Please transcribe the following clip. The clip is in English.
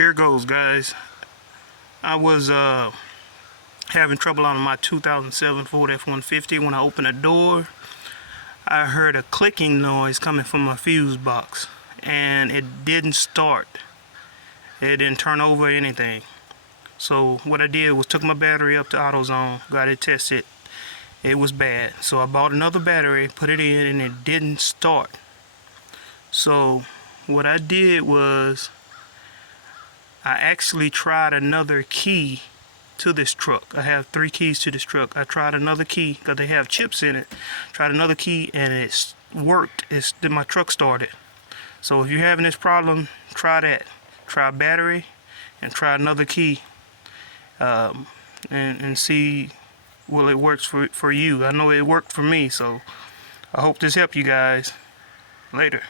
Here goes, guys. I was having trouble on my 2007 Ford F-150. When I opened the door, I heard a clicking noise coming from my fuse box, and it didn't start. It didn't turn over or anything. So what I did was took my battery up to AutoZone, got it tested. It was bad. So I bought another battery, put it in, and it didn't start. So what I did was I actually tried another key to this truck. I have 3 keys to this truck. I tried another key because they have chips in it. Tried another key and it worked. My truck started. So if you're having this problem, try that. Try battery and try another key, and see will it works for you. I know it worked for me, so I hope this helped you guys. Later.